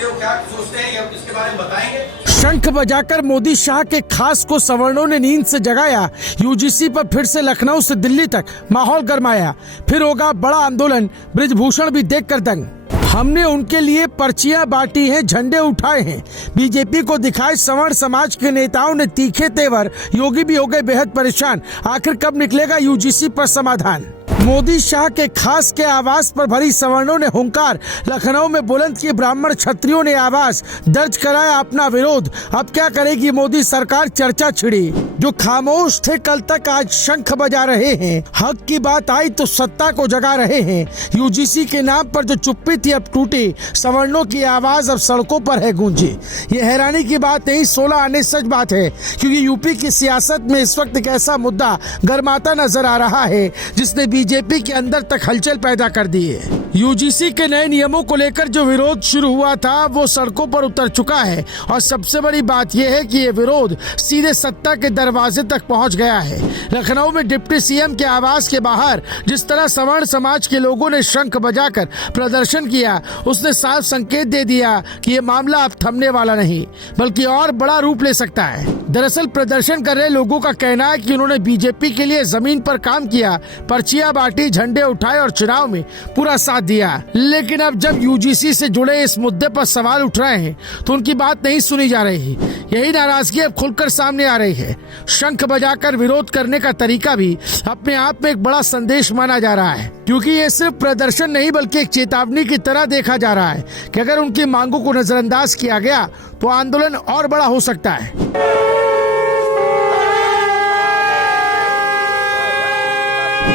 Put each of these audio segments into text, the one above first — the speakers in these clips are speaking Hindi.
लिए वो क्या सोचते हैं ये इसके बारे में बताएंगे। शंख बजाकर मोदी शाह के खास को सवर्णों ने नींद से जगाया। यूजीसी पर फिर से लखनऊ से दिल्ली तक माहौल गरमाया। फिर होगा बड़ा आंदोलन, बृजभूषण भी देखकर दंग। हमने उनके लिए पर्चियां बांटी हैं, झंडे उठाए हैं। बीजेपी को दिखाए सवर्ण समाज के नेताओं ने तीखे तेवर। योगी भी हो गए बेहद परेशान। आखिर कब निकलेगा यूजीसी पर समाधान? मोदी शाह के खास के आवास पर भरी सवर्णों ने हुंकार। लखनऊ में बुलंद की ब्राह्मण क्षत्रियों ने आवाज, दर्ज कराया अपना विरोध। अब क्या करेगी मोदी सरकार? चर्चा छिड़ी। जो खामोश थे कल तक आज शंख बजा रहे हैं। हक की बात आई तो सत्ता को जगा रहे हैं। यूजीसी के नाम पर जो चुप्पी थी अब टूटी। सवर्णों की आवाज अब सड़कों पर है गूंजी। ये हैरानी की बात नहीं, 16 आने सच बात है, क्योंकि यूपी की सियासत में इस वक्त एक ऐसा मुद्दा गरमाता नजर आ रहा है जिसने बीजेपी के अंदर तक हलचल पैदा कर दी है। यूजीसी के नए नियमों को लेकर जो विरोध शुरू हुआ था वो सड़कों पर उतर चुका है और सबसे बड़ी बात यह है कि ये विरोध सीधे सत्ता के दरवाजे तक पहुंच गया है। लखनऊ में डिप्टी सीएम के आवास के बाहर जिस तरह सवर्ण समाज के लोगों ने शंख बजाकर प्रदर्शन किया, उसने साफ संकेत दे दिया कि ये मामला अब थमने वाला नहीं बल्कि और बड़ा रूप ले सकता है। दरअसल प्रदर्शन कर रहे लोगों का कहना है कि उन्होंने बीजेपी के लिए जमीन पर काम किया, पर्चियां बांटी, झंडे उठाए और चुनाव में पूरा साथ दिया। लेकिन अब जब यूजीसी से जुड़े इस मुद्दे पर सवाल उठ रहे हैं तो उनकी बात नहीं सुनी जा रही। यही नाराजगी अब खुलकर सामने आ रही है। शंख बजाकर विरोध करने का तरीका भी अपने आप में एक बड़ा संदेश माना जा रहा है, क्योंकि ये सिर्फ प्रदर्शन नहीं बल्कि एक चेतावनी की तरह देखा जा रहा है कि अगर उनकी मांगों को नजरअंदाज किया गया तो आंदोलन और बड़ा हो सकता है।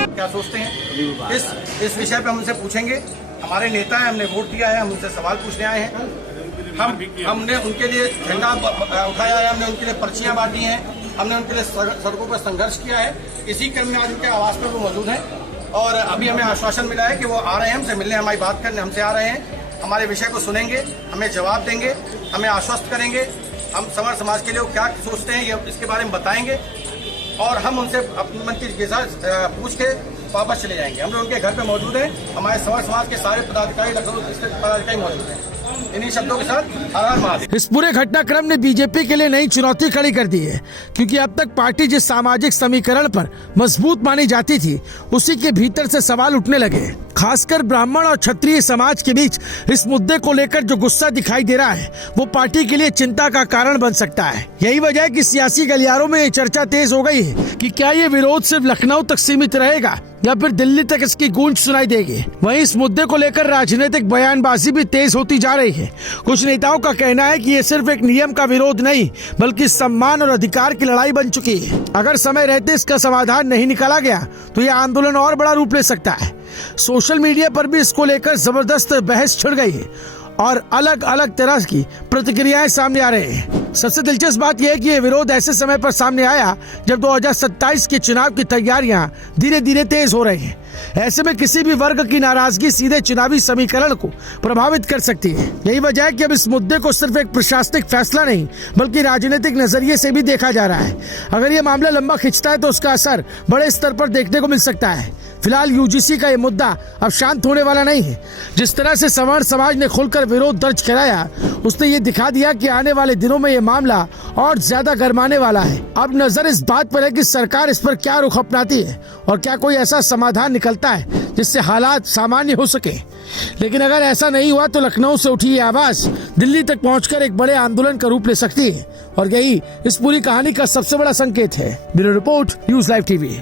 क्या सोचते हैं इस विषय पे हम उनसे पूछेंगे। हमारे नेता हैं, हमने वोट दिया है, हम उनसे सवाल पूछने आए हैं। हमने उनके लिए झंडा उठाया है, हमने उनके लिए पर्चियां बांटी हैं, हमने उनके लिए सड़कों पर संघर्ष किया है। इसी क्रम में आज उनके आवास पर वो मौजूद हैं और अभी हमें आश्वासन मिला है कि वो आ रहे हैं हमसे मिलने, हमारी बात करने हमसे आ रहे हैं। हमारे विषय को सुनेंगे, हमें जवाब देंगे, हमें आश्वस्त करेंगे। हम सवर्ण समाज के लिए वो क्या सोचते हैं ये इसके बारे में बताएंगे और हम उनसे अपनी मंत्री के साथ पूछ के वापस चले जाएंगे। हम लोग उनके घर पे मौजूद हैं। हमारे सवर्ण समाज के सारे पदाधिकारी, लखनऊ डिस्ट्रिक्ट पदाधिकारी मौजूद हैं। इन्हीं शब्दों के साथ हर हर महादेव। इस पूरे घटनाक्रम ने बीजेपी के लिए नई चुनौती खड़ी कर दी है, क्योंकि अब तक पार्टी जिस सामाजिक समीकरण पर मजबूत मानी जाती थी उसी के भीतर से सवाल उठने लगे। खासकर ब्राह्मण और क्षत्रिय समाज के बीच इस मुद्दे को लेकर जो गुस्सा दिखाई दे रहा है वो पार्टी के लिए चिंता का कारण बन सकता है। यही वजह है कि सियासी गलियारों में ये चर्चा तेज हो गई है कि क्या ये विरोध सिर्फ लखनऊ तक सीमित रहेगा या फिर दिल्ली तक इसकी गूंज सुनाई देगी। वहीं इस मुद्दे को लेकर राजनीतिक बयानबाजी भी तेज होती जा रही है। कुछ नेताओं का कहना है कि ये सिर्फ एक नियम का विरोध नहीं बल्कि सम्मान और अधिकार की लड़ाई बन चुकी है। अगर समय रहते इसका समाधान नहीं निकाला गया तो ये आंदोलन और बड़ा रूप ले सकता है। सोशल मीडिया पर भी इसको लेकर जबरदस्त बहस छिड़ गई है और अलग अलग तरह की प्रतिक्रियाएं सामने आ रही हैं। सबसे दिलचस्प बात यह है कि यह विरोध ऐसे समय पर सामने आया जब 2027 के चुनाव की तैयारियां धीरे धीरे तेज हो रही हैं। ऐसे में किसी भी वर्ग की नाराजगी सीधे चुनावी समीकरण को प्रभावित कर सकती है। यही वजह है कि अब इस मुद्दे को सिर्फ एक प्रशासनिक फैसला नहीं बल्कि राजनीतिक नजरिए से भी देखा जा रहा है। अगर ये मामला लंबा खिंचता है तो उसका असर बड़े स्तर पर देखने को मिल सकता है। फिलहाल यूजीसी का ये मुद्दा अब शांत होने वाला नहीं है। जिस तरह से सवर्ण समाज ने खुलकर विरोध दर्ज कराया उसने ये दिखा दिया कि आने वाले दिनों में ये मामला और ज्यादा गरमाने वाला है। अब नजर इस बात पर है कि सरकार इस पर क्या रुख अपनाती है और क्या कोई ऐसा समाधान निकलता है जिससे हालात सामान्य हो सके। लेकिन अगर ऐसा नहीं हुआ तो लखनऊ से उठी ये आवाज दिल्ली तक पहुंचकर एक बड़े आंदोलन का रूप ले सकती है और यही इस पूरी कहानी का सबसे बड़ा संकेत है। Bureau report, news live TV.